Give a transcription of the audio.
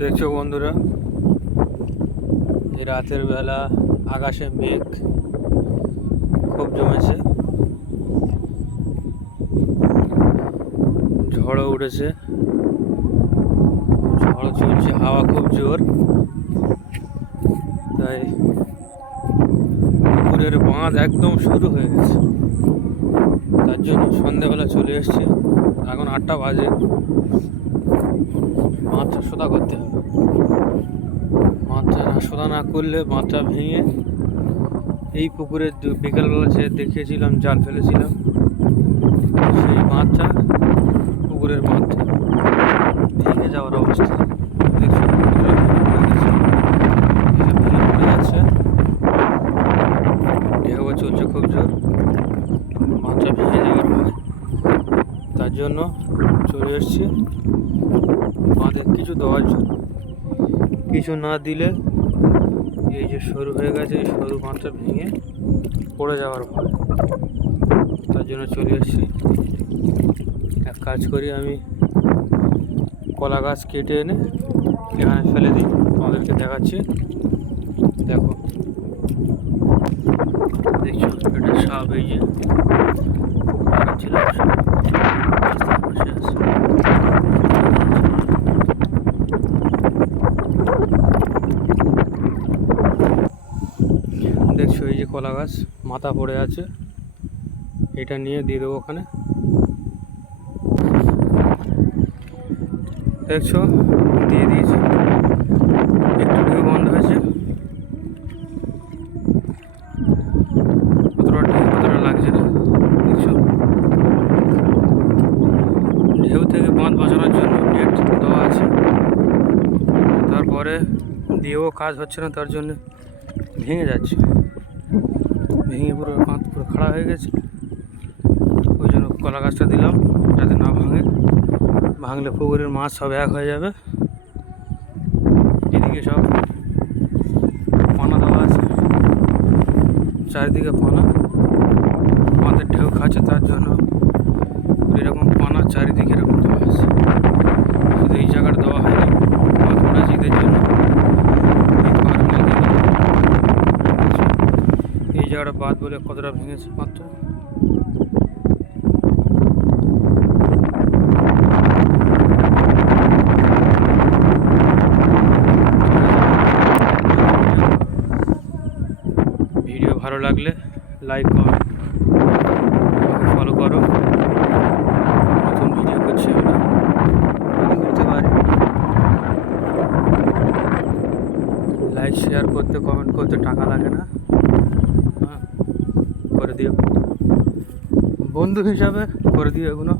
দেখছো বন্ধুরা, এই রাতের বেলা আকাশে মেঘ খুব জমেছে, ঝড়ও উঠেছে, ঝড় চলছে, হাওয়া খুব জোর। তাই পুকুরের বাঁধ একদম শুরু হয়ে গেছে। তার জন্য সন্ধ্যেবেলা চলে এসেছি, এখন 8টা বাজে। মাছটা সোদা করতে হবে, মাছটা সোদা না করলে মাছটা ভেঙে এই পুকুরে বিকেলবেলা যে দেখিয়েছিলাম জাল ফেলেছিলাম, সেই মাছটা পুকুরের মাছটা ভেঙে যাওয়ার অবস্থা। দেখছি ভেঙে পড়ে যাচ্ছে, ঢেউ চলছে খুব জোর, মাছটা ভেঙে যাওয়ার ভয়। তার জন্য চলে এসছি বাঁধে কিছু দেওয়ার জন্য। কিছু না দিলে এই যে সরু হয়ে গেছে, এই সরু বাঁধটা ভেঙে পড়ে যাওয়ার ভয়। তার জন্য চলে এসেছি। এক কাজ করি, আমি কলা গাছ কেটে এনে এখানে ফেলে দিই, তোমাদেরকে দেখাচ্ছি। দেখো, দেখছো এটা সব এই যে দেখছো এই যে কলা গাছ মাথা পড়ে আছে, এটা নিয়ে দিয়ে দেবো ওখানে। দেখছো দিয়ে দিয়েছি, একটু ঢেউ বন্ধ হয়েছে, অতটা লাগছে না। দেখছো ঢেউ থেকে বাঁধ বাঁচানোর জন্য নেট দেওয়া আছে, তারপরে দিয়েও কাজ হচ্ছে না, তার জন্য ভেঙে যাচ্ছে, ভেঙে পুরো বাঁধ পুরো খাড়া হয়ে গেছে। ওই জন্য কলা গাছটা দিলাম যাতে না ভাঙে, ভাঙলে পুকুরের মাছ সব এক হয়ে যাবে। এদিকে সব পানা দেওয়া আছে, চারিদিকে পানা, বাঁধের ঢেউ খাচ্ছে, তার জন্য এরকম পানা চারিদিকে এরকম দেওয়া আছে। শুধু এই জায়গাটা দেওয়া হয়নি, বাঁধ পড়েছে ঈদের জন্য, এই জায়গাটা বাঁধ বলে কতটা ভেঙেছে মাত্র। ভিডিও ভালো লাগলে লাইক, কমেন্ট, ফলো করো। নতুন ভিডিও করছি আমরা, করতে পারি। লাইক শেয়ার করতে, কমেন্ট করতে টাকা লাগে না, হ্যাঁ করে দিও, বন্ধু হিসাবে করে দিও এগুলো।